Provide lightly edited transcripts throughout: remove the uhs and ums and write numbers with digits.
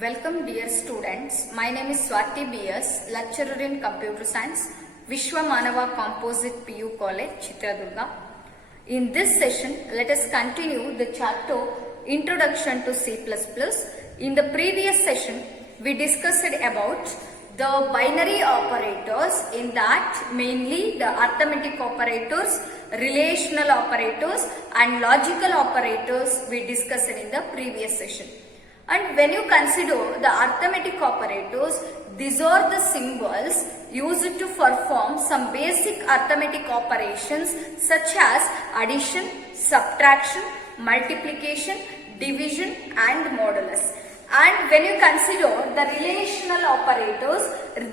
Welcome dear students, my name is Swati BS, lecturer in computer science, Vishwa Manava Composite PU College, Chitradurga. In this session, let us continue the chapter Introduction to C++. In the previous session, we discussed about the binary operators, in that mainly the arithmetic operators, relational operators and logical operators we discussed in the previous session. And when you consider the arithmetic operators, these are the symbols used to perform some basic arithmetic operations such as addition, subtraction, multiplication, division and modulus. And when you consider the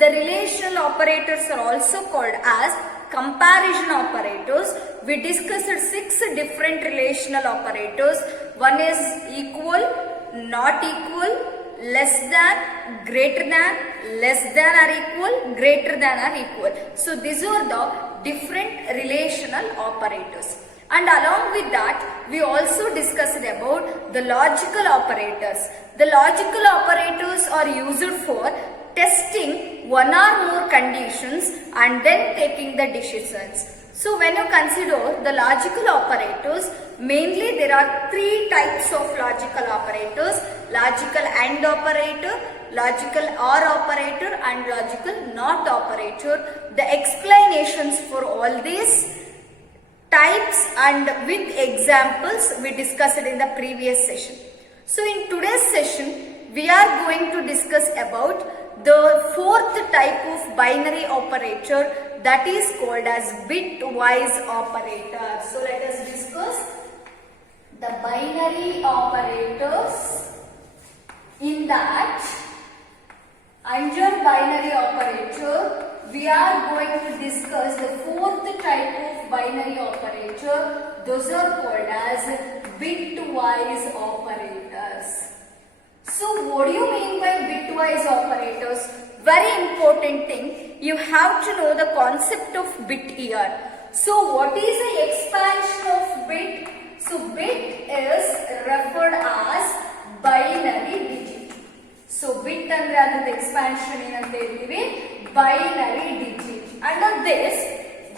relational operators are also called as comparison operators. We discussed 6 different relational operators. One is equal, not equal, less than, greater than, less than or equal, greater than or equal. So these are the different relational operators. And along with that, we also discussed about the logical operators. The logical operators are used for testing one or more conditions and then taking the decisions. So when you consider the logical operators, mainly there are 3 types of logical operators: logical AND operator, logical OR operator and logical NOT operator. The explanations for all these types and with examples we discussed in the previous session. So in today's session, we are going to discuss about the 4th type of binary operator, that is called as bitwise operator. So let us discuss the binary operators. In that, under binary operator, we are going to discuss the 4th type of binary operator. Those are called as bitwise operators. So what do you mean by bitwise operators? Very important thing, you have to know the concept of bit here. So what is the expansion of bit? So bit is referred as binary digit. So bit andre adrದ್ದು expansion ಏನಂತ ಹೇಳ್ತೀವಿ, binary digit. Under this,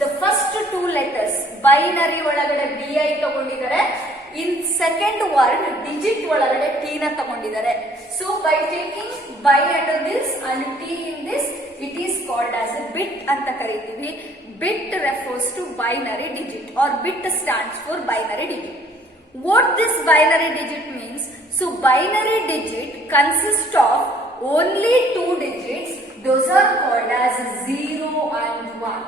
the first 2 letters binary ಒಳಗಡೆ bi ತಗೊಂಡಿದ್ದಾರೆ. In second word digit ಒಳಗಡೆ t ನ ತಗೊಂಡಿದ್ದಾರೆ. So by taking bi under this and t in this, it is called as a bit ಅಂತ ಕರೀತೀವಿ. Bit refers to binary digit or bit stands for binary digit. What this binary digit means? So binary digit consists of only 2 digits. Those are called as 0 and 1.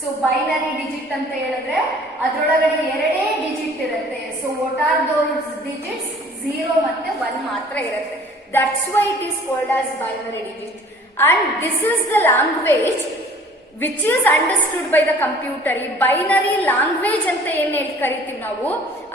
So binary digit ಅಂತ ಹೇಳಿದ್ರೆ ಅದರೊಳಗಡೆ ಎರಡೇ digit ಇರುತ್ತೆ. So what are those digits? 0 ಮತ್ತೆ 1 ಮಾತ್ರ ಇರುತ್ತೆ. That's why it is called as binary digit. And this is the language which is understood by the computer. ಈ binary language ಅಂತ ಏನು ಕರಿತೀವಿ ನಾವು,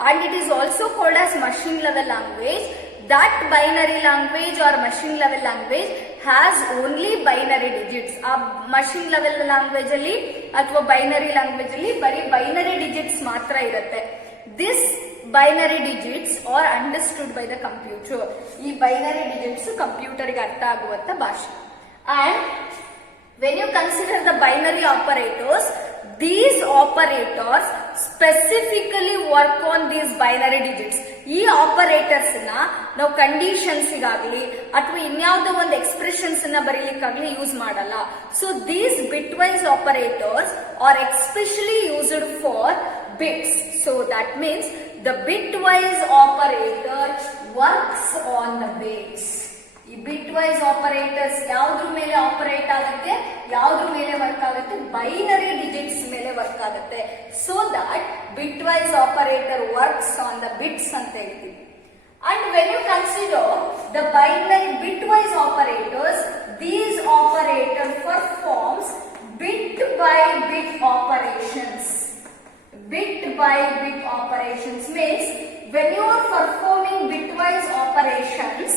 and it is also called as machine level language. That binary language or machine level language has only binary digits. ಆ machine level language ಅಲ್ಲಿ ಅಥವಾ binary language ಅಲ್ಲಿ ಬರೀ binary digits ಮಾತ್ರ ಇರುತ್ತೆ. This binary digits are understood by the computer. ಈ binary digits computer ಗೆ ಅರ್ಥ ಆಗುವಂತ ಭಾಷೆ. And when you consider the binary operators, these operators specifically work on these binary digits. ಈ ಆಪರೇಟರ್ಸ್ ನ ನಾವು ಕಂಡೀಷನ್ಸ್ ಗಾಗಲಿ ಅಥವಾ ಇನ್ಯಾವುದೋ ಒಂದು ಎಕ್ಸ್ಪ್ರೆಷನ್ಸ್ ನ ಬರೀಲಿಕ್ಕಾಗಲಿ ಯೂಸ್ ಮಾಡಲ್ಲ. So these bitwise operators are especially used for bits. So that means the bitwise operator works on the bits. ಈ ಬಿಟ್ವೈಸ್ ಆಪರೇಟರ್ಸ್ ಯಾವ್ದ್ರ ಮೇಲೆ ಆಪರೇಟ್ ಆಗುತ್ತೆ, ಯಾವ್ದ್ರ ಮೇಲೆ ವರ್ಕ್ ಆಗುತ್ತೆ, ಬೈನರಿ ಡಿಜಿಟ್ಸ್ ಮೇಲೆ ವರ್ಕ್ ಆಗುತ್ತೆ. So that bitwise operator works on the bits ಅಂತ ಹೇಳ್ತೀವಿ. And when you consider the binary bitwise operators, these operator performs bit by bit operations. Bit by bit operations means when you are performing bitwise operations,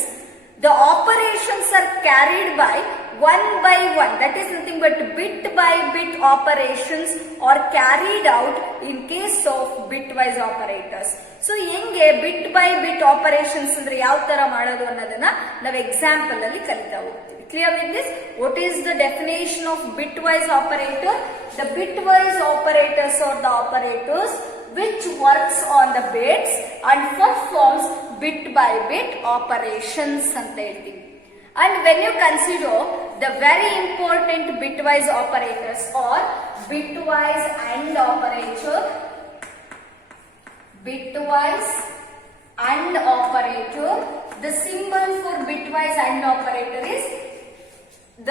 the operations are carried by one by one, that is nothing but bit by bit operations are carried out in case of bitwise operators. So ಹೆಂಗೆ ಬಿಟ್ by bit operations ಅಂದ್ರೆ ಯಾವ ತರ ಮಾಡೋದು ಅನ್ನೋದನ್ನ ನಾವು example ಅಲ್ಲಿ ಕಲಿತಾ ಹೋಗ್ತೀವಿ. Clear with this? What is the definition of bitwise operator? The bitwise operators are the operators which works on the bits and performs bit by bit operations ಅಂತ ಹೇಳ್ತೀವಿ. And when you consider the very important bitwise operators or bitwise AND operator, bitwise AND operator, the symbol for bitwise AND operator is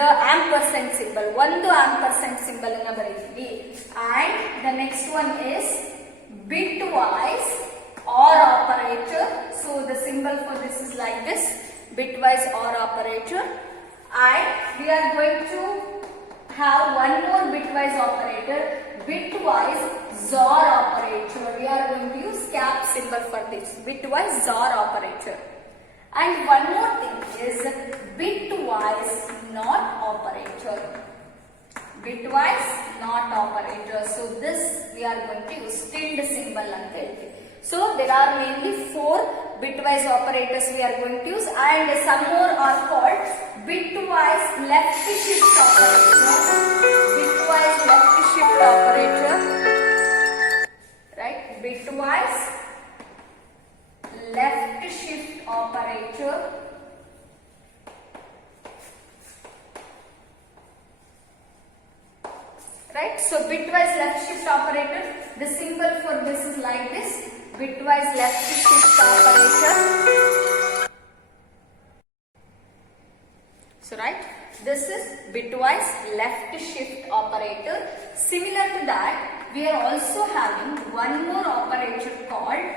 the ampersand symbol. ಒಂದು ampersand symbol ಅನ್ನ ಬರೀತೀವಿ. And the next one is bitwise OR operator. So the symbol for this is like this, bitwise OR operator. And we are going to have one more bitwise operator, bitwise XOR operator. We are going to use cap symbol for this, bitwise XOR operator. And one more thing is bitwise NOT operator. Bitwise NOT operator. So this we are going to use tilde symbol anta helti. So there are mainly 4 bitwise operators we are going to use, and some more are called bitwise left shift operator. Bitwise left shift operator. Right? Bitwise left shift operator. Right? So bitwise left shift operator, the symbol for this is like this, bitwise left shift operator. So right, this is bitwise left shift operator. Similar to that, we are also having one more operator called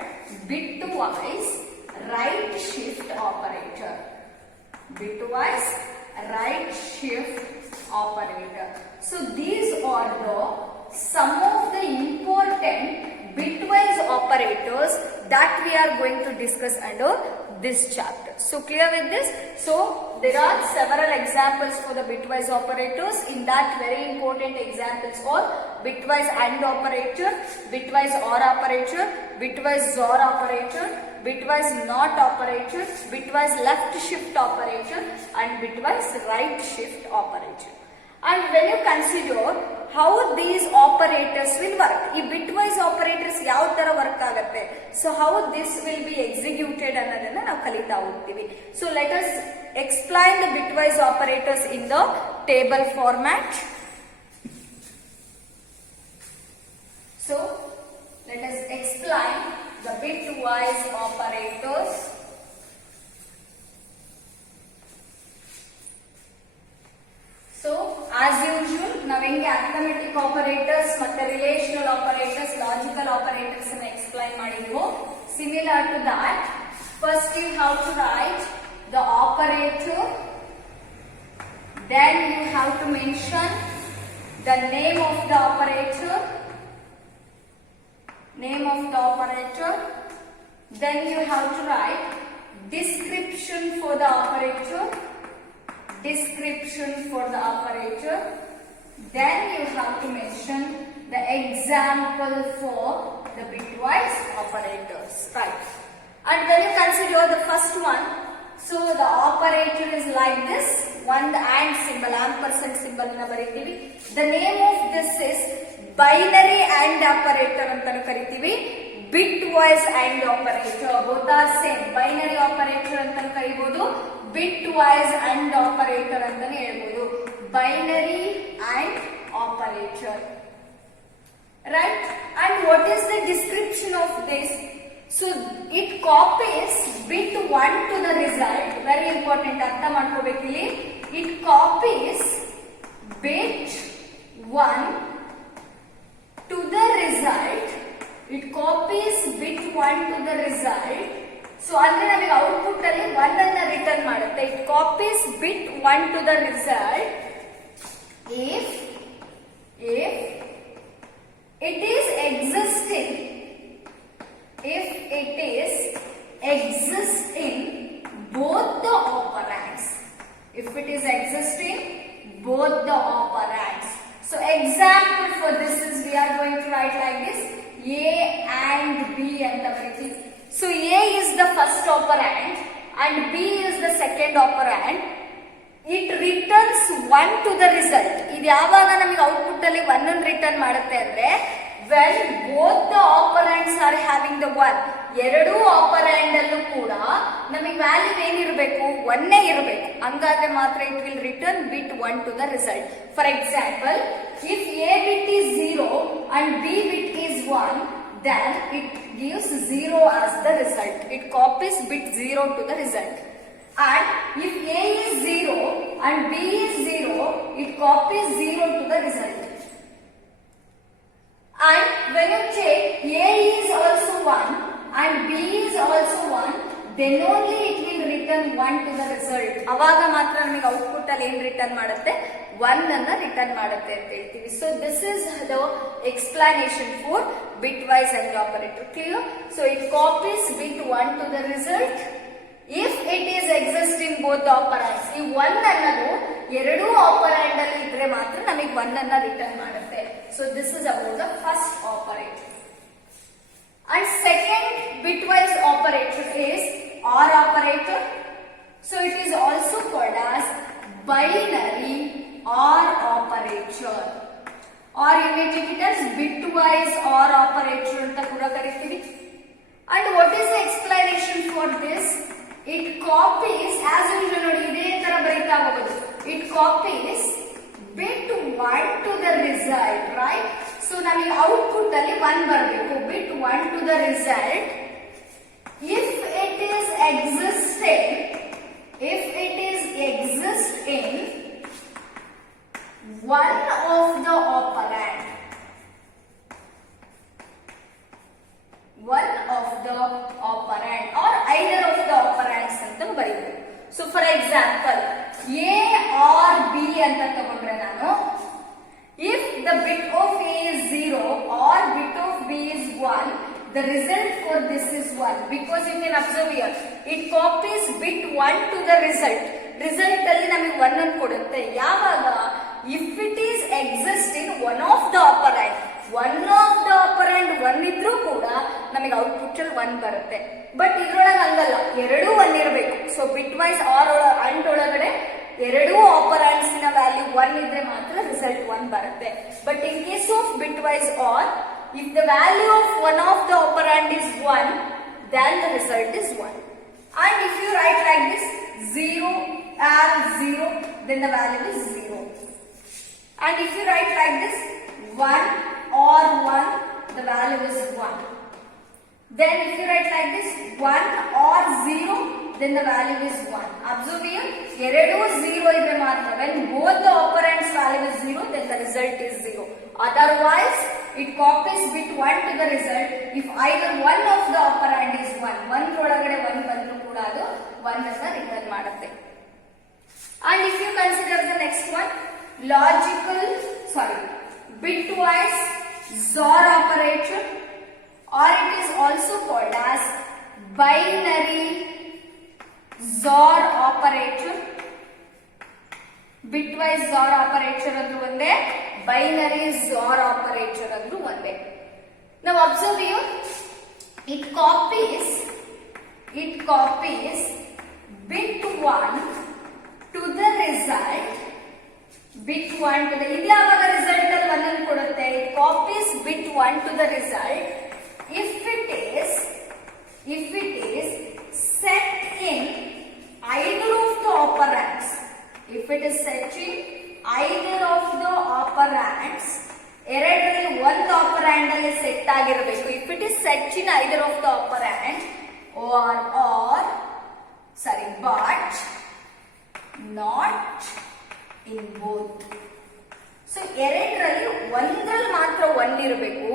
bitwise right shift operator. Bitwise right shift operator. So these are some of the important bitwise operators that we are going to discuss under this chapter. So clear with this? So there are several examples for the bitwise operators. In that, very important examples are bitwise AND operator, bitwise OR operator, bitwise XOR operator, bitwise NOT operator, bitwise left shift operator, and bitwise right shift operator. And when you consider how these operators will work, ಈ bitwise operators ಯಾವ ತರ work ಆಗುತ್ತೆ, so how this will be executed ಅನ್ನೋದನ್ನ ನಾವು ಕಲಿತಾ ಹೋಗ್ತೀವಿ. So let us explain the bitwise operators in the table format. So let us explain the bitwise operators. So as usual, ನಾವು ಹೆಂಗೆ arithmetic operators ಮತ್ತೆ relational operators, logical operators ಅನ್ನು explain ಮಾಡಿದ್ವು, similar to that, first you have to write the operator, then you have to mention the name of the operator, then you have to write description for the operator, then you have to mention the example for the bitwise operators, right? And when you consider the first one, so the operator is like this, one the AND symbol, ampersand symbol na ಬರೀತೀವಿ. The name of this is binary AND operator ಅಂತಲೂ ಕರಿತೀವಿ, bitwise AND operator, both are same. Binary operator ಅಂತಲೂ ಕರಿಬಹುದು, bitwise AND operator ಅಂತಾನೆ ಹೇಳ್ಬೋದು, binary AND operator, right? And what is the description of this? So it copies bit 1 to the result. Very important, ಅರ್ಥ ಮಾಡ್ಕೋಬೇಕು ಇಲ್ಲಿ. It copies bit 1 to the result. It copies bit 1 to the result. So ಅಂದ್ರೆ ನಮಗೆ output ಅಲ್ಲಿ 1 ಅನ್ನ return ಮಾಡುತ್ತೆ. It copies bit 1 to the result if it is existing both the operands. If it is existing write like this, A and B ಅಂತ ಬರೀತೀವಿ. So A is the first operand and B is the second operand. It returns 1 to the result. ಇದು ಯಾವಾಗ ನಮಗೆ output ಅಲ್ಲಿ 1 ಅನ್ನು return ಮಾಡುತ್ತೆ ಅಂದ್ರೆ when both the operands are having the 1. ಎರಡು ಆಪರಾಂಡ್ ಅಲ್ಲೂ ಕೂಡ ನಮಗೆ ವ್ಯಾಲ್ಯೂ ಏನಿರಬೇಕು, 1 ಇರಬೇಕು. ಹಂಗಾದ್ರೆ ಮಾತ್ರ it will return bit 1 to the result. For example, if A bit is 0 and B bit is 1, then it gives 0 as the result. It copies bit 0 to the result. And if A is 0 and B is 0, it copies 0 to the result. And when you check A is also 1 and B is also 1, then only it will return 1 to the result. ಅವಾಗ ಮಾತ್ರ ನಮಗೆ output ಅಲ್ಲಿ ಏನು return ಮಾಡುತ್ತೆ, 1 ಅನ್ನ return ಮಾಡುತ್ತೆ ಅಂತ ಹೇಳ್ತೀವಿ. So this is the explanation for bitwise AND operator. Clear? So it copies bit 1 to the result if it is exist in both the operands. ಈ 1 ಅನ್ನೋದು ಎರಡೂ ಆಪರಾಂಡ್ ಅಲ್ಲಿ ಇದ್ರೆ ಮಾತ್ರ ನಮಗೆ 1 ಅನ್ನ ರಿಟರ್ನ್ ಮಾಡುತ್ತೆ. So this is about the first operator. And second bitwise operator is OR operator. So it is also called as binary OR operator. Or you may take it as bitwise OR operator anta kuda karitivi. And what is the explanation for this? It copies, as usual nodi ide tara barita hogodu. It copies bit 1 to the result, right? So ನಮಗೆ output ಅಲ್ಲಿ 1 ಬರಬೇಕು, ಬಿಟ್ 1 to the result. If it is existing one of the operand, or either of the operands ಅಂತ ಬರೀಬೇಕು. So for example, A or B ಅಂತ ತಗೊಂಡ್ರೆ ನಾನು, if the bit of A is 0 or bit of B is 1, the result for this is 1, because you can observe here, it copies bit 1 to the result. Result ಅಲ್ಲಿ ನಮಗೆ 1 ಅನ್ನು ಕೊಡುತ್ತೆ. ಯಾವಾಗ? if it is exist in one of the operand. one of the operand 1 ಇದ್ರೂ ಕೂಡ ನಮಗೆ output ಅಲ್ಲಿ 1 ಬರುತ್ತೆ. ಬಟ್ ಇದ್ರೊಳಗೆ ಹಂಗಲ್ಲ, ಎರಡೂ 1 ಇರಬೇಕು. So bitwise or and ಒಳಗಡೆ ಎರಡೂ ಆಪರಾಂಡ್ಸ್ ನ ವ್ಯಾಲ್ಯೂ 1 ಇದ್ರೆ ಮಾತ್ರ ರಿಸಲ್ಟ್ 1 ಬರುತ್ತೆ. But in case of bitwise or, if the value of one of the operand is 1, then the result is 1. And if you write like this, 0 and 0, then the value is 0. And if you write like this, 1 or 1, the value is 1. Then if you write like this, 1 or 0, then the value is 1. Observe here, ಎರಡು 0 ಇದ್ರೆ ಮಾತ್ರ, when both the operands value is 0, then the result is 0. Otherwise, it copies bit 1 to the result if either one of the operand is 1. 1 ಒಳಗಡೆ 1 ಬಂದ್ರೂ ಕೂಡ ಅದು 1 ಅನ್ನ return ಮಾಡುತ್ತೆ. And if you consider the next one, bitwise XOR operator, or it is also called as binary XOR operator. bitwise XOR operator ಅಂದ್ರೂ ಒಂದೇ, binary XOR operator ಅಂದ್ರೂ ಒಂದೇ. Now observe here, it copies bit 1 to the result. bit 1 to the, ಇದು ಯಾವಾಗ result ಅಲ್ಲಿ 1 ಅನ್ನು ಕೊಡುತ್ತೆ? it copies bit 1 to the result if it is set in either of the operands. If it is set in either of the operands, ಎರಡರಲ್ಲಿ ಒಂದು ಆಪರಾಂಡ್ ಅಲ್ಲಿ set ಆಗಿರಬೇಕು. if it is set in either of the operand but not in both. So ಎರಡರಲ್ಲಿ ಒಂದ್ರಲ್ಲಿ ಮಾತ್ರ 1 ಇರಬೇಕು,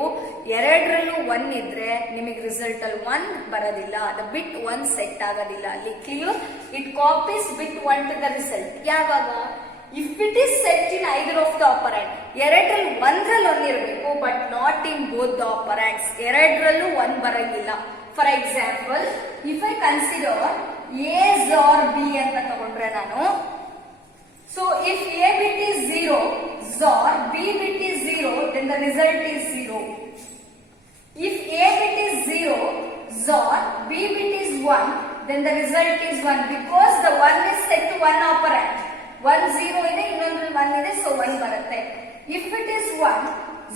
ಎರಡರಲ್ಲೂ 1 ಇದ್ರೆ ನಿಮಗೆ ರಿಸಲ್ಟ್ ಅಲ್ಲಿ 1 ಬರೋದಿಲ್ಲ, ಅದು ಬಿಟ್ 1 ಸೆಟ್ ಆಗೋದಿಲ್ಲ ಅಲ್ಲಿ. Clear? It copies bit 1 to the result. ಯಾವಾಗ? if it is set in either of the operand, ಎರಡರಲ್ಲಿ ಒಂದ್ರಲ್ಲಿ 1 ಇರಬೇಕು, but not in both the operands, ಎರಡರಲ್ಲೂ 1 ಬರಂಗಿಲ್ಲ. For example, if I consider A XOR B ಅಂತ ತಗೊಂಡ್ರೆ ನಾನು, so if A bit is 0 XOR B bit is 0, then the result is 0. 1 0 ಇದೆ, ಇನ್ನೊಂದ್ರಲ್ಲಿ 1 ಇದೆ, so 1 ಬರುತ್ತೆ. If it is 1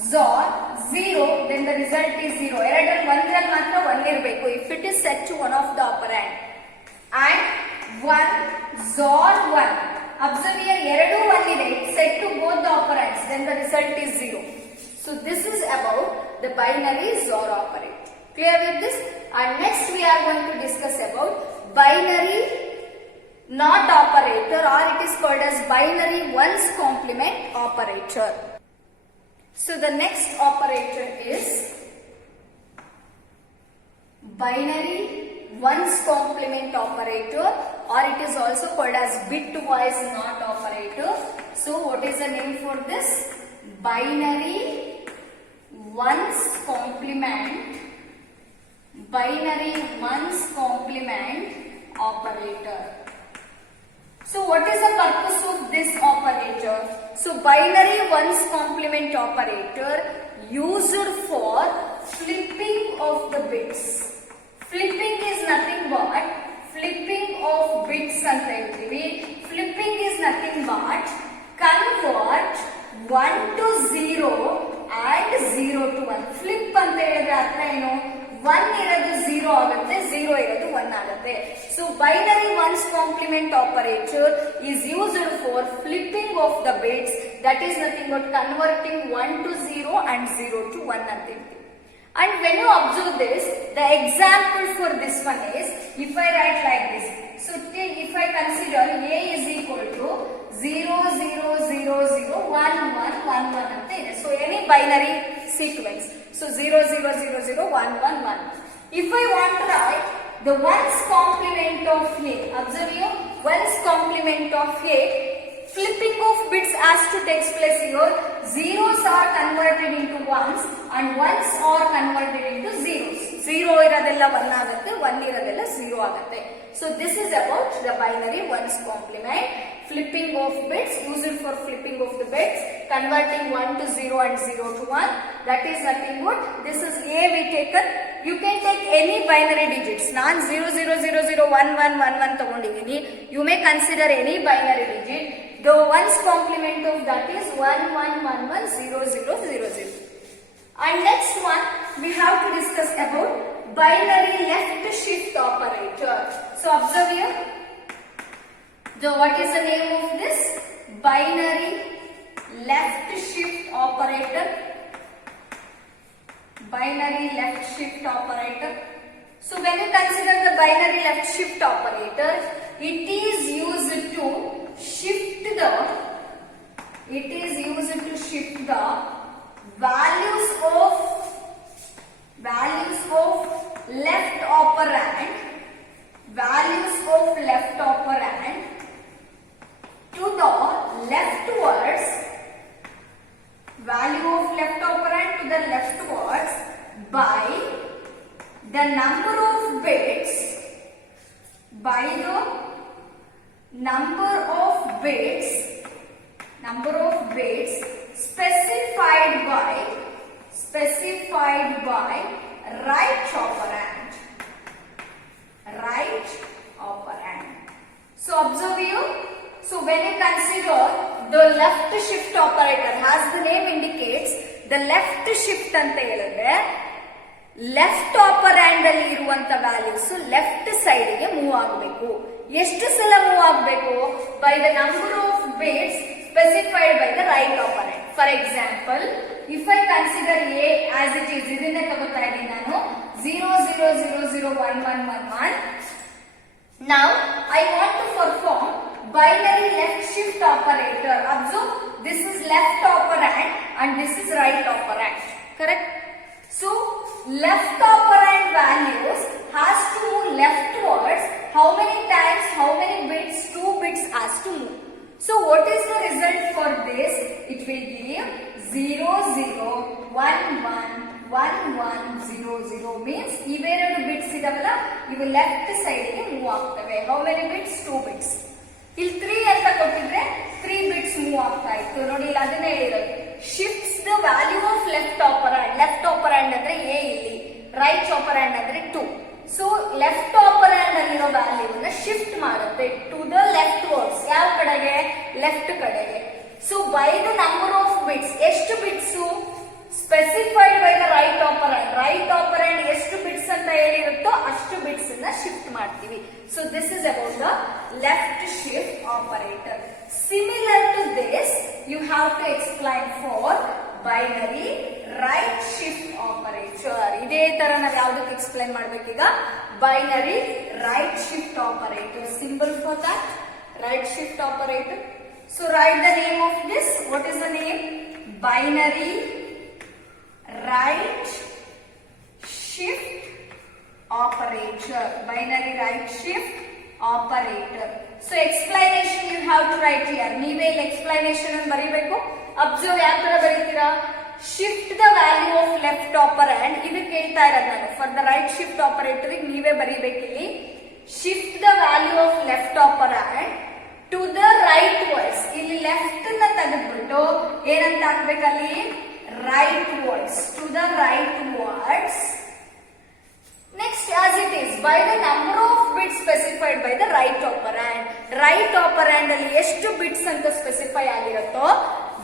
XOR 0, then the result is 0. ಎರಡರಲ್ಲಿ ಒಂದರಲ್ಲಿ ಮಾತ್ರ 1 ಇರಬೇಕು. If it is set to one of the operand and 1 XOR 1, observe here ಎರಡು 1 ಇದೆ, it's set to both the operands, then the result is 0. So this is about the binary XOR operator. Clear with this? And next we are going to discuss about binary NOT operator, or it is called as binary ones complement operator. So the next operator is binary ones complement operator, or it is also called as bitwise NOT operator. So what is the name for this? Binary ones complement operator. So what is the purpose of this operator? So binary ones complement operator used for flipping of the bits. Flipping is nothing but flipping of bits anta heltivi. Flipping is nothing but convert 1 to 0 and 0 to 1. Flip anta ಹೇಳಿದ್ರೆ ಅರ್ಥ ಏನು? 1 ಇರೋದು 0 ಆಗುತ್ತೆ, 0 ಇರೋದು 1 ಆಗುತ್ತೆ. So binary ones complement operator is used for flipping of the bits, that is nothing but converting 1 to 0 and 0 to 1 ಅಂತ ಹೇಳ್ತೀವಿ. And when you observe this, the example for this one is, if I write like this, so if I consider A is equal to 0 0 0 0 1 1 1 1 ಅಂತ ಇದೆ. So any binary sequence, so 0 0 0 0 1 1 1. If I want to write the ones complement of A, observe here, ones complement of A, flipping of bits has to take place here. Zeros are converted into ones and ones are converted into zeros. 0 ಇರೋದೆಲ್ಲ 1 ಆಗುತ್ತೆ, 1 ಇರೋದೆಲ್ಲ 0 ಆಗುತ್ತೆ. So this is about the binary ones complement, flipping of bits, used for flipping of the bits, converting 1 to 0 and 0 to 1. That is nothing but, this is A we taken. You can take any binary digits. Nan 0 0 0 0 1 1 1 1 ತಗೊಂಡಿದ್ದೀನಿ. You may consider any binary digit. The ones complement of that is 1 1 1 1 0 0 0 0. And next one we have to discuss about binary left shift operator. So observe here. What is the name of this? Binary left shift operator. Binary left shift operator. So when you consider the binary left shift operator, it is used to shift the values of left operand to the leftwards, value of left operand to the leftwards by the number of bits, specified by right operand. So observe you. So when you consider the left shift operator, as the name indicates, the left shift anta ಹೇಳಿದ್ರೆ left operand ಅಲ್ಲಿ ಇರುವಂತ values left side ಗೆ move ಆಗಬೇಕು. ಎಷ್ಟು ಸಲ move ಆಗಬೇಕು? By the number of bits specified by the right operand. For example, if I consider A as it is, ಇದನ್ನೇ ತಗೋತಾ ಇದ್ದೀನಿ ನಾನು, 0 0 0 0 1 1 1 1. Now I want to perform binary left shift operator. Observe, this is left operand and this is right operand. Correct? So left operand values has to move leftwards. How many times? How many bits? 2 bits has to move. So what is the result for this? It will give 0 0 1 1 1 1 0 0. Means ಇವೆರಡು bits ಇದಾವಲ್ಲ, ಇವು left side ಗೆ move ಆಗ್ತವೆ. How many bits? 2 bits. ಇಲ್ಲಿ 3 ಅಂತ ಕೊಟ್ಟಿದ್ರೆ 3 bits move ಆಗ್ತಾ ಇತ್ತು. ನೋಡಿ, ಇಲ್ಲಿ ಅದನ್ನೇ ಹೇಳಿರೋದು, shifts the value of left operand. Left operand ಅಂದ್ರೆ A, ಇಲ್ಲಿ ರೈಟ್ ಆಪರಾಂಡ್ ಅಂದ್ರೆ 2. ಸೊ ಲೆಫ್ಟ್ ಆಪರಾಂಡ್ ಅಲ್ಲಿರೋ ವ್ಯಾಲ್ಯೂನ ಶಿಫ್ಟ್ ಮಾಡುತ್ತೆ ಟು ದ ಲೆಫ್ಟ್ ವರ್ಡ್ಸ್. ಯಾವ ಕಡೆಗೆ? ಲೆಫ್ಟ್ ಕಡೆಗೆ. So by the number of bits, ಎಷ್ಟು bits specified by the right operand. Right operand ಎಷ್ಟು ಬಿಟ್ಸ್ ಅಂತ ಹೇಳಿರುತ್ತೋ ಅಷ್ಟು ಬಿಟ್ಸ್ ನ ಶಿಫ್ಟ್ ಮಾಡ್ತೀವಿ. So this is about the left shift operator. Similar to this you have to explain for binary right shift operator. ಇದೇ ತರ ನಾವು ಯಾವ್ದಕ್ಕೆ ಎಕ್ಸ್ಪ್ಲೈನ್ ಮಾಡ್ಬೇಕೀಗ? Binary right shift operator. Symbol for that right shift operator. So write the name of this. What is the name? Binary right shift operator. Binary right shift operator. So explanation you have to write here. ನೀವೇ ಇಲ್ಲಿ explanation ಅನ್ನು ಬರೀಬೇಕು. Observe ಯಾವ ತರ ಬರೀತೀರಾ? Shift the value of left operand. ಇದು ಕೇಳ್ತಾ ಇರೋದು ನಾನು. For the right shift operator ನೀವೇ ಬರೀಬೇಕಿಲ್ಲಿ. Shift the value of left operand to the right voice. ಇಲ್ಲಿ ಲೆಫ್ಟ್ ನ ತೆಗೆದ್ಬಿಟ್ಟು ಏನಂತ ಹಾಕ್ಬೇಕಲ್ಲಿ? Right voice. To the right voice. Next as it is by the number of bits specified by the right operand. Right operand ಅಲ್ಲಿ ಎಷ್ಟು bits ಅಂತ specify ಆಗಿರುತ್ತೋ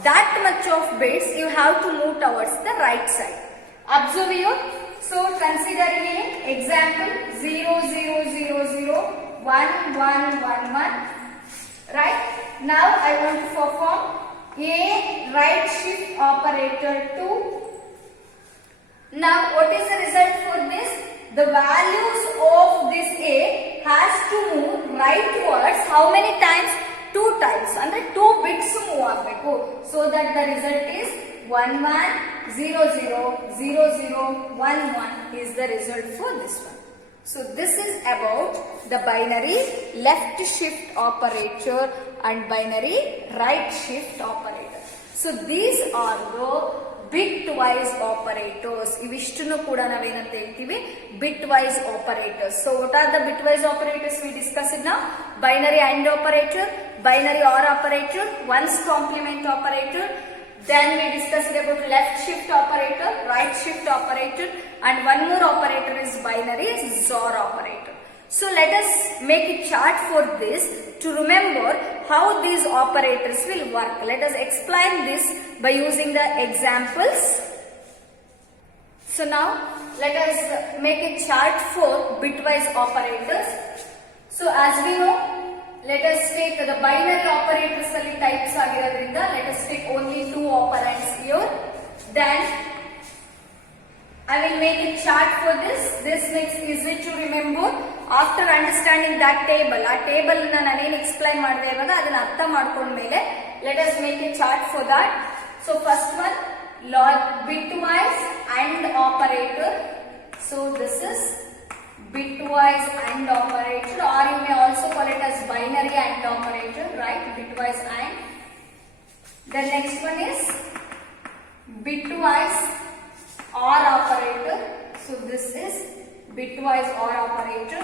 that much of bits you have to move towards the right side. Observe you. So consider a example 0 0 0 0 1 1 1 1. Right? Now I want to perform a right shift operator 2. Now what is the result for this? The values of this A has to move rightwards how many times? 2 times. Andre 2 bits move agbeku. So that the result is 1 1 0 0 0 0 1 1 is the result for this one. So this is about the binary left shift operator and binary right shift operator. So these are the bitwise operators. ಇವಿಷ್ಟನ್ನು ಕೂಡ ನಾವೇನಂತ ಹೇಳ್ತೀವಿ? bitwise operators. So what are the bitwise operators we discussed now? Binary AND operator, binary OR operator, ones complement operator. Then we discussed about left shift operator, right shift operator, and one more operator is binary XOR operator. So let us make a chart for this to remember how these operators will work. Let us explain this by using the examples. So now let us make a chart for bitwise operators. So as we know, let us take the binary operators ಅಲ್ಲಿ types ಆಗಿರೋದ್ರಿಂದ let us take only 2 operands here. Then I will make a chart for this. This makes easy to remember. After understanding that table, ಆ table ನಾನೇನು explain ಮಾಡಿದೆ ಇವಾಗ ಅದನ್ನ ಅರ್ಥ ಮಾಡ್ಕೊಂಡ್ಮೇಲೆ let us make a chart for that. So first one, bitwise AND operator. So this is bitwise AND operator, or you may also call it as binary AND operator, right? Bitwise AND. The next one is bitwise OR operator. So this is bitwise OR operator.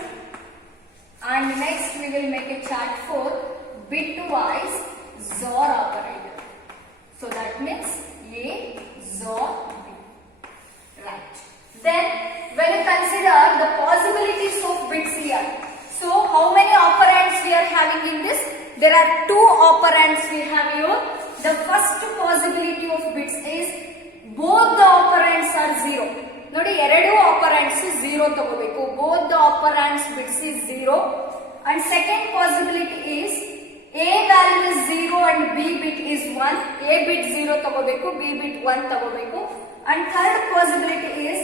And next we will make a chart for bitwise XOR operator. So that means A XOR B. Right. Then when you consider the possibilities of bits here, so how many operands we are having in this? There are 2 operands we have here. The first possibility of bits is both the operands are 0. ನೋಡಿ ಎರಡು ಆಪರೆಂಡ್ಸ್ 0 ತಗೋಬೇಕು. both the operands bits is 0. And second possibility is A value is 0 and B bit is 1. A bit 0 ತಗೋಬೇಕು, B bit 1 ತಗೋಬೇಕು. And third possibility is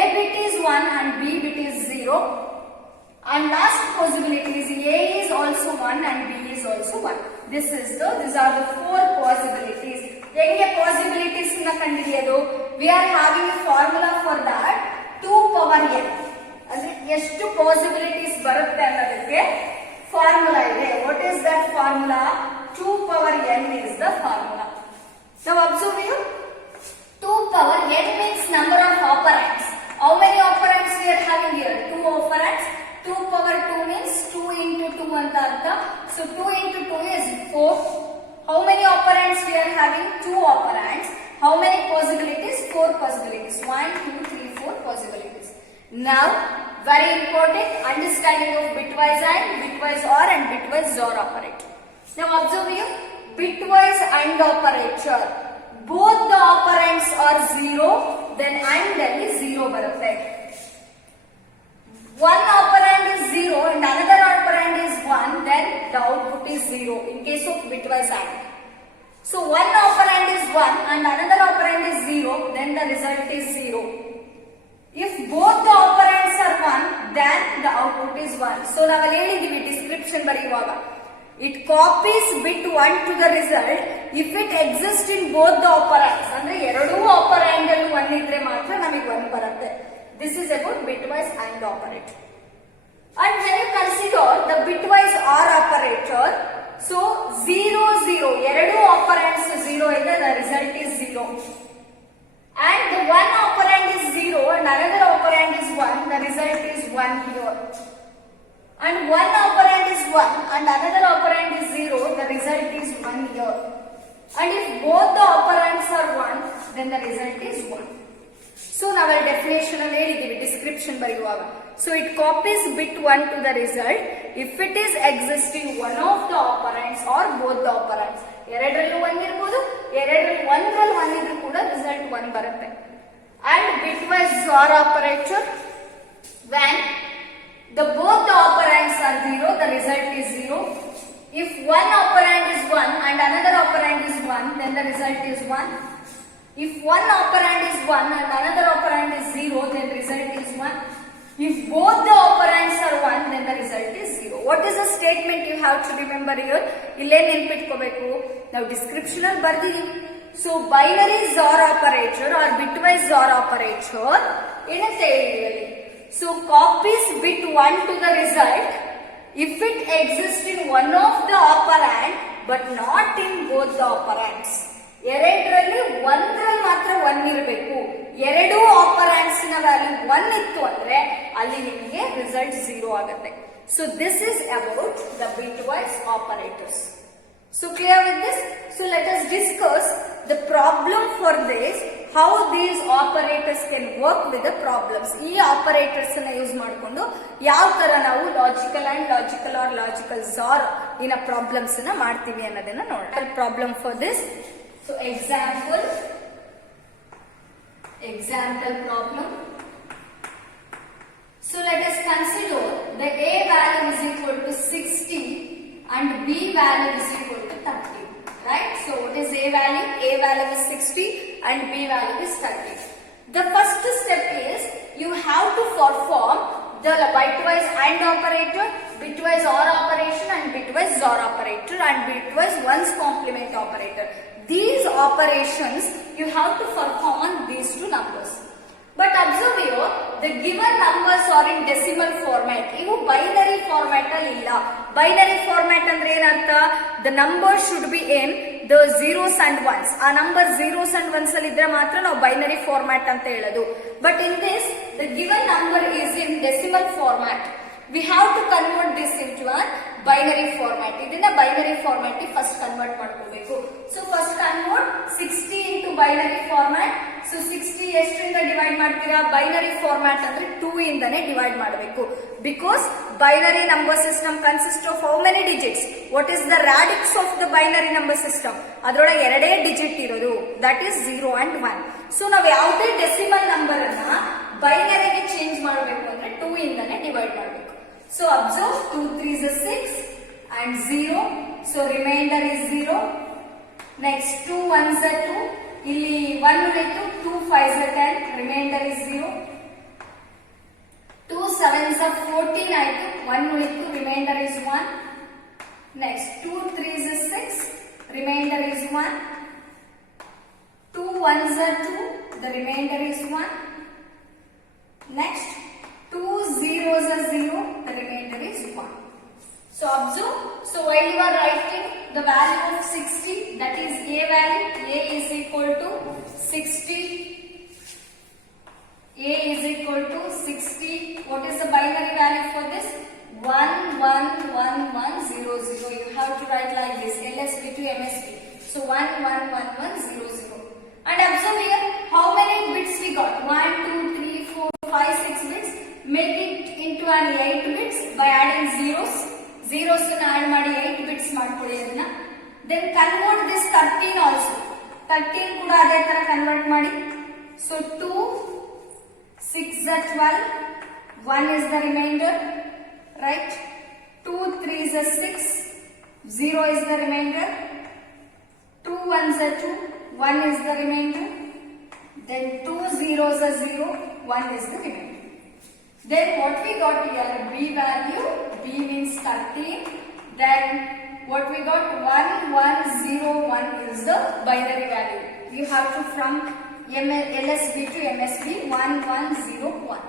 A bit is 1 and B bit is 0. And last possibility is A is also 1 and B is also 1. These are the 4 possibilities. ಹೆಂಗೆ possibilities ನ ಕಂಡುಹಿಡಿಯೋದು? We are having a formula for that. 2 power n. ಅಂದ್ರೆ ಎಷ್ಟು possibilities ಬರುತ್ತೆ ಅನ್ನೋದಕ್ಕೆ formula ಇದೆ. What is that formula? 2 power n is the formula. Now observe you. 2 power n means number of operands. How many operands we are having here? 2 operands. 2 power 2 means 2 into 2 ಅಂತ ಅರ್ಥ. So 2 into 2 is 4. How many operands we are having? 2 operands. How many possibilities? 4 possibilities. 1, 2, 3, 4 possibilities. Now, very important understanding of bitwise AND, bitwise OR and bitwise XOR operator. Now observe here. bitwise AND operator. Both the operands are 0, then AND ಅಲ್ಲಿ 0 ಬರುತ್ತೆ. One operand is 0 and another operand is 1, then the output is 0 in case of bitwise AND. So one operand is 1 and another operand is 0, then the result is 0. If both the operands are 1, then the output is 1. So ನಾವಲ್ಲಿ ಹೇಳಿದೀವಿ description ಬರೆಯುವಾಗ, it copies bit 1 to the result if it exists in both the operands. ಅಂದ್ರೆ ಎರಡೂ operand ಅಲ್ಲಿ 1 ಇದ್ರೆ ಮಾತ್ರ ನಮಗೆ 1 ಬರುತ್ತೆ. This is about bitwise AND operator. And when you consider the bitwise OR operator, so 0 0, ಎರಡು operands 0 ಇದೆ, the result is 0. And the one operand is 0 and another operand is 1, the result is 1 here. And one operand is 1 and another operand is 0, the result is 1 here. And if both the operands are 1, then the result is 1. So now our definition of description ಬರೆಯುವಾಗ, so it copies bit 1 to the result if it is existing one of the operands or both the operands. ಎರಡರಲ್ಲೂ 1 ಇರಬಹುದು, ಎರಡರಲ್ಲಿ ಒಂದರಲ್ಲಿ 1 ಇದ್ರೂ ಕೂಡ result 1 ಬರುತ್ತೆ. And bitwise OR operator, when both the operands are 0, the result is 0. If one operand is 1 and another operand is 1, then the result is 1. If one operand is 1 and another operand is 0, then the result is 1. If both the operands are 1, then the result is 0. What is the statement you have to remember here? ಇಲ್ಲೇ ನೆನಪಿಟ್ಕೋಬೇಕು, ನಾವು description ಅಲ್ಲಿ ಬರ್ದಿದೀವಿ. So binary OR operator or bitwise OR operator ಏನಂತ ಹೇಳಿದೀವಿ? So copies bit 1 to the result if it exists in one of the operand but not in both the operands. ಎರಡರಲ್ಲಿ ಒಂದರಲ್ಲಿ ಮಾತ್ರ 1 ಇರಬೇಕು. ಎರಡು ಆಪರಾಂಡ್ಸ್ ನ ವ್ಯಾಲ್ಯೂ 1 ಇತ್ತು ಅಂದ್ರೆ ಅಲ್ಲಿ ನಿಮಗೆ ರಿಸಲ್ಟ್ 0 ಆಗುತ್ತೆ. So this is about the bitwise operators. So clear with this? So let us discuss the problem for this, how these operators can work with the problems. ಈ operators ಅನ್ನು ಯೂಸ್ ಮಾಡಿಕೊಂಡು ಯಾವ ತರ ನಾವು logical and logical R logical OR ಇನ problems ಅನ್ನ ಮಾಡ್ತೀವಿ ಅನ್ನೋದನ್ನ ನೋಡೋಣ. Problem for this, so example problem. So let us consider the A value is equal to 60 and B value is equal to 30, right? So what is A value? A value is 60 and B value is 30. The first step is you have to perform the bitwise AND operator, bitwise OR operation and bitwise OR operator and bitwise ones complement operator. These operations you have to perform on these two numbers. But observe here, the given numbers are in decimal format. ಇವು binary format ಅಲ್ಲಿ ಇಲ್ಲ. Binary format ಅಂದ್ರೆ ಏನರ್ಥ? The number should be in the zeros and ones. ಆ number zeros and ones ಅಲ್ಲಿ ಇದ್ರೆ ಮಾತ್ರ ನಾವು binary format ಅಂತ ಹೇಳೋದು. But in this, the given number is in decimal format. We have to convert this into a binary format. ಇದನ್ನ binary format ಗೆ first convert ಮಾಡ್ಕೋಬೇಕು. So first convert 60 into binary format. So 60 ಎಷ್ಟರಿಂದ divide ಮಾಡ್ತೀರಾ? Binary format ಅಂದ್ರೆ 2 ಇಂದಾನೆ divide ಮಾಡಬೇಕು. Because binary number system consists of how many digits? What is the radix of the binary number system? ಅದರೊಳಗೆ ಎರಡೇ digit ಇರೋದು, that is 0 and 1. So ನಾವು ಯಾವುದೇ decimal number ಅನ್ನ ಬೈನರಿಗೆ ಚೇಂಜ್ ಮಾಡಬೇಕು ಅಂದ್ರೆ 2 ಇಂದಾನೆ ಡಿವೈಡ್ ಮಾಡಬೇಕು. So observe 2 3s is 6 and 0. So remainder is 0. Next 2 1s are 2. ಇಲ್ಲಿ 1 ಉಳಿತು, 2 5s are 10, remainder is 0. 2 7s are 14 ಆಯ್ತು, 1 ಉಳಿತು, remainder is 1. Next 2 3s is 6, remainder is 1. 2 1s are 2, the remainder is 1. Next 2 0s are 0, the remainder is 1. So observe, so while you are writing the value of 60, that is A value, A is equal to 60. A is equal to 60. What is the binary value for this? 111100. You have to write like this, LSB to MSB. So 111100. And observe here, how many bits we got? 1 2 3 4 5 6 bits. Make it into an 8 bits by adding zeros. Zeros add ಮಾಡಿ 8 bits ಮಾಡ್ಕೊಳ್ಳಿ ಅದನ್ನ. Then convert this 13 also. 13 ಕೂಡ ಅದೇ ತರ convert ಮಾಡಿ. So 2, 6 are 12, 1 is the remainder, right? 2, 3 is a 6, 0 is the remainder. 2 1s are 2, 1 is the remainder. Then 2 zeros are 0, 1 is the remainder. Then what we got here, B value, B means 13. Then what we got, 1101 is the binary value. You have to from LSB to MSB 1101.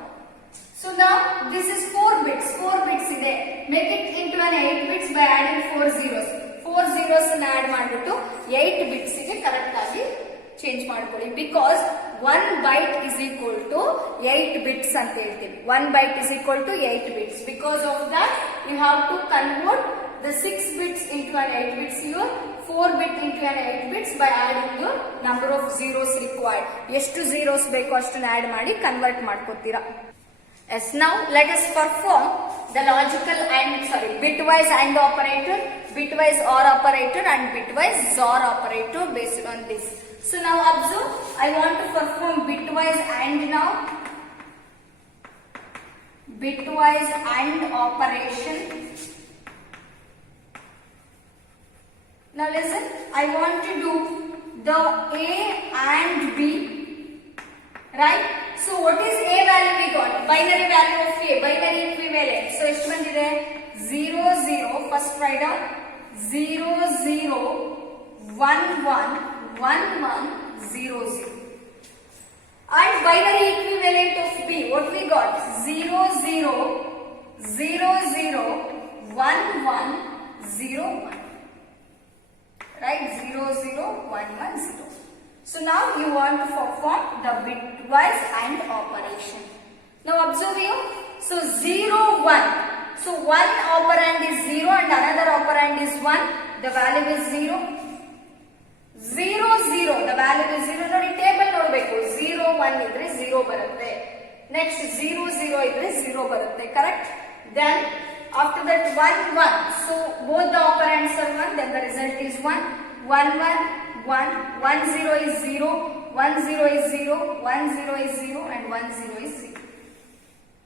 So now this is 4 bits. 4 bits ಇದೆ. Make it into an 8 bits by adding 4 zeros. 4 zeros ಅನ್ನು add ಮಾಡಿಬಿಟ್ಟು 8 bits ಗೆ correct ಆಗಿ change ಮಾಡ್ಕೊಳ್ಳಿ. Because 1 byte is equal to 8 bits ಅಂತ ಹೇಳ್ತೀವಿ. 1 byte is equal to 8 bits. Because of that, you have to convert the 6 bits into an 8 bits here, 4 bit into an 8 bits by adding the number of zeros required. ಎಷ್ಟು zeros ಬೇಕೋ ಅಷ್ಟನ್ನು add ಮಾಡಿ convert ಮಾಡ್ಕೊತೀರಾ. Yes, now let us perform the logical and bitwise AND operator, bitwise OR operator and bitwise XOR operator based on this. So now observe, I want to perform bitwise AND now. Bitwise AND operation. Now listen, I want to do the A and B, right? So what is A value we got? Binary value of A, binary equivalent. So ಎಷ್ಟು ಬಂದಿದೆ? 0 0, first write down 0 0 1 1 1 1 0 0. And binary equivalent of B, what we got? 0 0 0 0 1 1 0 1. Right? 0 0 1 1 0. So now you want to perform the bitwise AND operation. Now observe here. So 0 1. So one operand is 0 and another operand is 1. The value is 0. 0 0. The value is 0. ನೋಡಿ table ನೋಡಬೇಕು. 0 1 ಇದ್ರೆ 0 ಬರುತ್ತೆ. Next 0 0 ಇದ್ರೆ 0 ಬರುತ್ತೆ. Correct? Then after that 1 1. So both the operands are 1. Then the result is 1. 1 1 1. 1 0 is 0. 1 0 is 0. 1 0 is 0 and 1 0 is 0.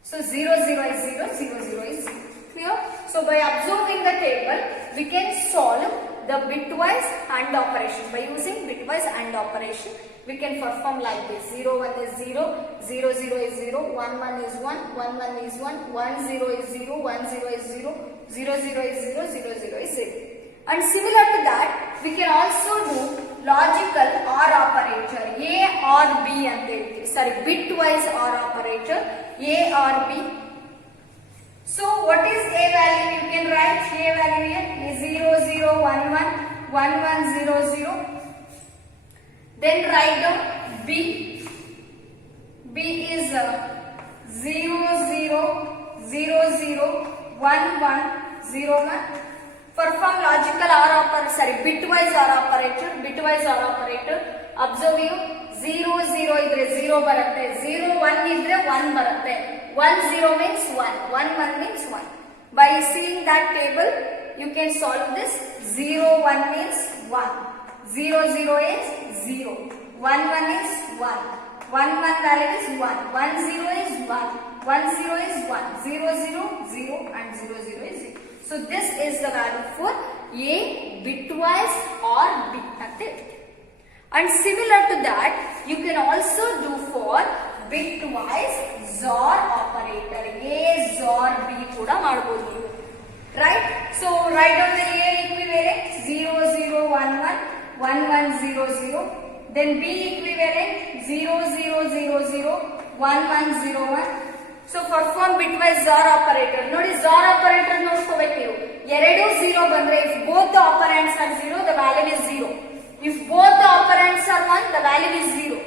So 0 0 is 0. 0 0 is 0. Clear? So by observing the table, we can solve the bitwise AND operation. By using bitwise AND operation, we can perform like this. 0 1 is 0. 0 0 is 0. 1 1 is 1. 1 1 is 1. 1 0 is 0. 1 0 is 0. 0 0 is 0. 0 0 is 0. And similar to that, we can also do logical OR operator, A or B ಅಂತ ಹೇಳ್ತೀವಿ. Sorry, bitwise OR operator, A or B. So what is A value? You can write A value here is 0 0 1 1 1 1 0 0. Then write down B. B is 0 0 0 0 1 1 0 1. Perform logical OR operator, bitwise OR operator, bitwise OR operator. Observe you, 0 0 ಇದ್ರೆ 0 ಬರುತ್ತೆ, 0 1 ಇದ್ರೆ 1 ಬರುತ್ತೆ, 1 0 means 1, 1 1 means 1. By seeing that table, you can solve this. 0 1 means 1, 0 0 is 0, 1 1 is 1, 1 1 value is 1, 1 0 is 1, 1 0 is 1, 0 0 0 and 0 0 is 0. So this is the value for A bitwise or B. And similar to that, you can also do for bitwise XOR operator. A XOR B kuda ಮಾಡಬಹುದು ನೀವು. Right? So write down the A equivalent 0 0 1 1 1 1 0 0. Then B equivalent 0 0 0 0 1 1 0 1. So perform bitwise XOR operator. ನೋಡಿ XOR operator ನೋಡ್ಕೋಬೇಕು ನೀವು. ಎರಡು 0 ಬಂದ್ರೆ if both the operands are 0, the value is 0. If both the operands are 1, the value is 0.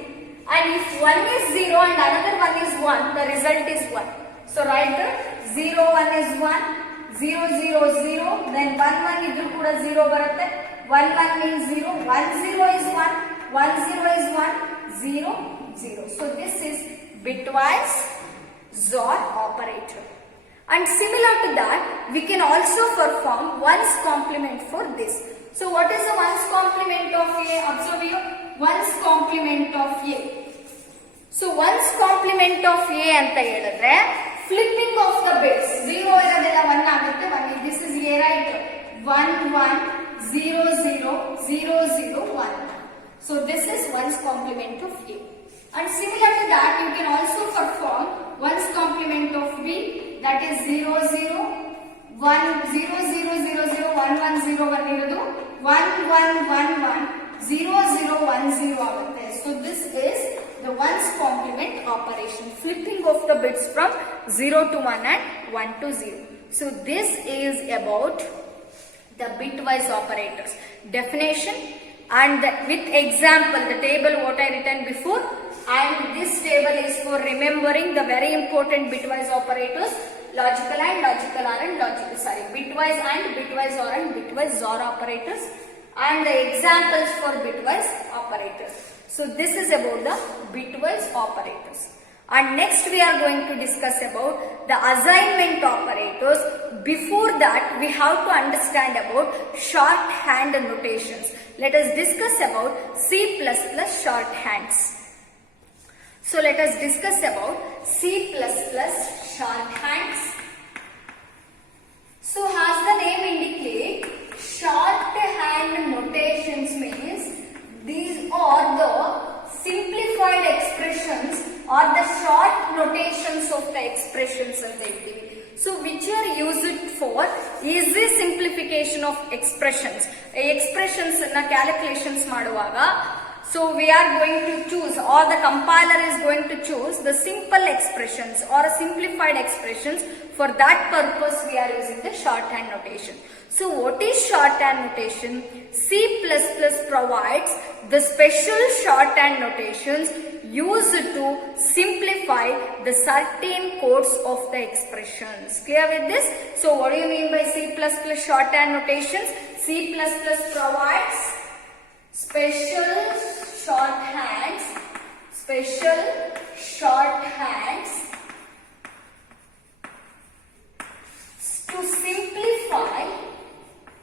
And if one is 0 and another one is 1, the result is 1. So write the 0 1 is 1, 0 0 0, then 1 1 idru kuda 0 barutte. 1 1 means 0, 1 0 is 1, 1 0 is 1, 0 0. So this is bitwise XOR operator. And similar to that, we can also perform ones complement for this. So So what is the ones complement of A? Observe here, ones complement of A. So ones complement of A ಅಂತ ಹೇಳಿದ್ರೆ flipping of the bits, 0 ಇರೋದೆಲ್ಲ 1 ಆಗುತ್ತೆ, 1. This is A, right? 1 1 0 0 0 0 1. So this is ones complement of A. And similar to that, you can also perform ones complement of B, that is 0 0 1 0 0 0 0 1 1 0 1 ಇರೋದು 1 1 1 1 0 0 1 0 ಆಗುತ್ತೆ. So this is the ones complement operation, flipping of the bits from 0 to 1 and 1 to 0. So this is about the bitwise operators. Definition and with example, the table what I written before, and this table is for remembering the very important bitwise operators, logical and logical OR and bitwise and bitwise OR and bitwise OR operators, and the examples for bitwise operators. So this is about the bitwise operators. And next we are going to discuss about the assignment operators. Before that, we have to understand about shorthand notations. Let us discuss about C++ shorthands. So let us discuss about C++ shorthands. So as the name indicate, shorthand notations means these are the simplified expressions or the short notations of the expressions ಅಂತ ಹೇಳ್ತೀವಿ. So which are used for easy simplification of expressions. Expressions na calculations ಮಾಡುವಾಗ, so we are going to choose, or the compiler is going to choose the simple expressions or simplified expressions. For that purpose we are using the shorthand notation. So what is shorthand notation? C++ provides the special shorthand notations used to simplify the certain codes of the expressions. Clear with this? So what do you mean by C++ shorthand notations? C++ provides special shorthands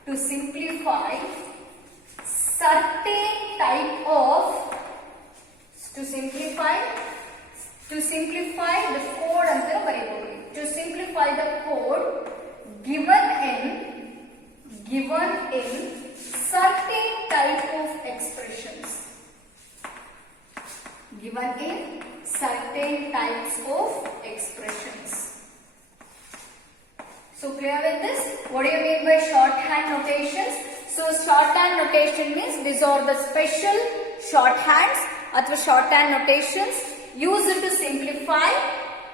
to simplify certain type of to simplify the code anta baribodu, to simplify the code given in certain type of expressions, given in certain types of expressions. So clear with this? What do you mean by shorthand notations? So shorthand notation means these are the special shorthands or shorthand notations used to simplify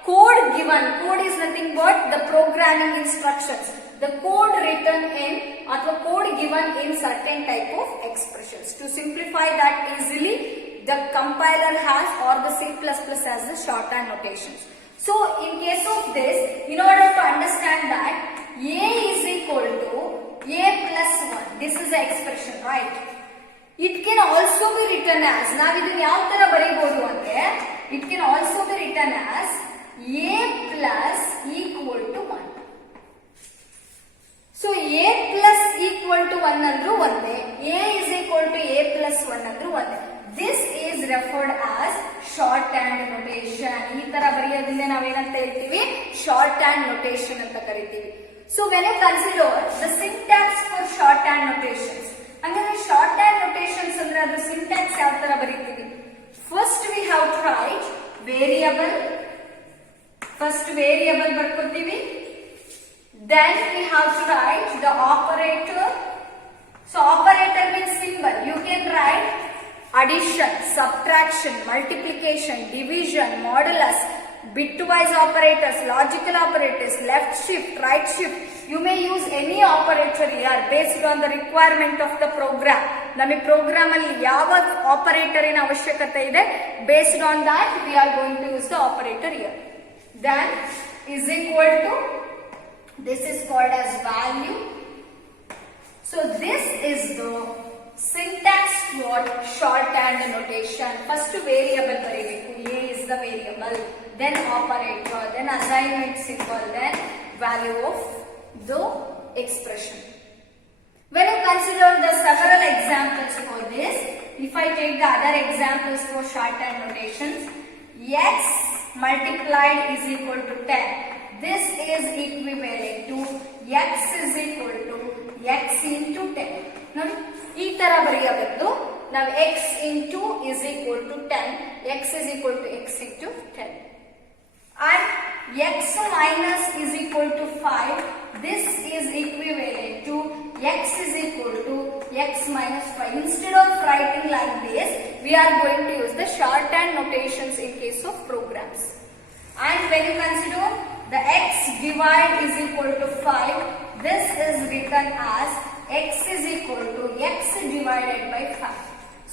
code given. Code is nothing but the programming instructions, the code written in or code given in certain type of expressions. To simplify that easily, the compiler has or the C++ has the shorthand notations. So in case of this, in order to understand that A is equal to A plus 1, this is the expression, right? It can also be written as, now idin yav tara baribodu andre, it can also be written as A plus equal to 1. So A plus equal to 1 andru onde, A is equal to A plus 1 andru onde. This is referred as shorthand notation. ಈ ತರ ಬರೆಯೋದ್ರಿಂದ ನಾವೇನಂತ ಹೇಳ್ತೀವಿ? shorthand notation ಅಂತ ಕರಿತೀವಿ. So when you consider the syntax for shorthand notations, ಅಂದ್ರೆ shorthand notations ಅಂದ್ರೆ ಅದರ syntax ಯಾವ ತರ ಬರೀತೀವಿ? First we have to write variable. First variable ಬರ್ಕೊತೀವಿ. Then we have to write the operator. So operator means symbol. You can write addition, subtraction, multiplication, division, modulus, bitwise operators, logical operators, left shift, right shift. You may use any operator here based on the requirement of the program. Nami program alli yava operator in avashyakate ide, based on that we are going to use the operator here. Then is equal to, this is called as value. So this is the syntax for shorthand notation. First variable baribeku, A is the variable, then operator, then assignment symbol, then value of the expression. When you consider the examples for this. If I take the other examples for shorthand notations, x multiplied is equal to 10. This is equivalent to x is equal to x into 10. ನೋಡಿ ಈ ತರ ಬರೆಯಬೇಕು. ನಾವು x into is equal to 10, x is equal to x into 10. And x minus is equal to 5. This is equivalent to x is equal to x minus 5. Instead of writing like this, we are going to use the shorthand notations in case of programs. And when you consider the x divide is equal to 5, this is written as x is equal to x divided by 5.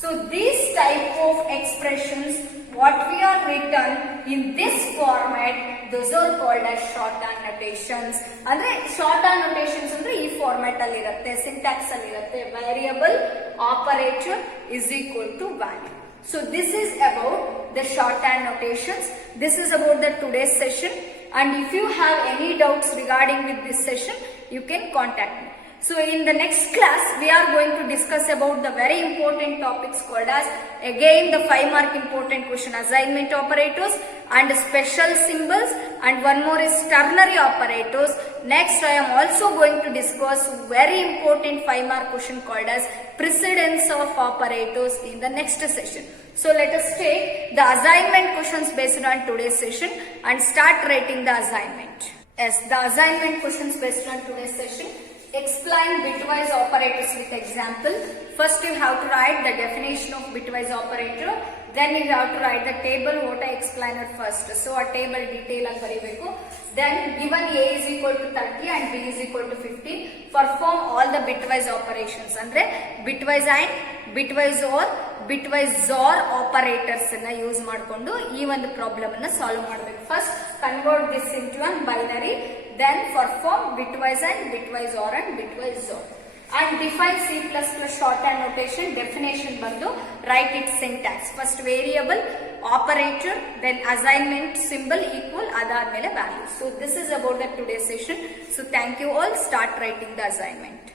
So these type of expressions what we are written in this format, those are called as shorthand notations. ಅಂದ್ರೆ shorthand notations ಅಂದ್ರೆ ಈ format ಅಲ್ಲಿ ಇರುತ್ತೆ, syntax ಅಲ್ಲಿ ಇರುತ್ತೆ. Variable operator is equal to value. So this is about the shorthand notations. This is about the today's session, and if you have any doubts regarding with this session, you can contact me. So in the next class, we are going to discuss about the very important topics called as again the 5 mark important question assignment operators and special symbols, and one more is ternary operators. Next I am also going to discuss very important 5 mark question called as precedence of operators in the next session. So let us take the assignment questions based on today's session and start writing the assignment. Yes, the assignment questions based on today's session. Explain bitwise operators with example. First you have to write the definition of bitwise operator. Then you have to write the table what I explainer first. So a table detail agi baribeku. Then given a is equal to 30 and b is equal to 15, perform all the bitwise operations. Andre bitwise and bitwise or bitwise or operators na use ಮಾಡಿಕೊಂಡು ಈ ಒಂದು problem ಅನ್ನು solve ಮಾಡಬೇಕು. First convert this into an binary, then perform bitwise and bitwise or and bitwise or, and define C++ shorthand notation definition ಬಂದು write its syntax. First variable, operator, then assignment symbol equal, ಅದಾದ್ಮೇಲೆ value. So this is about the today's session. So thank you all. Start writing the assignment.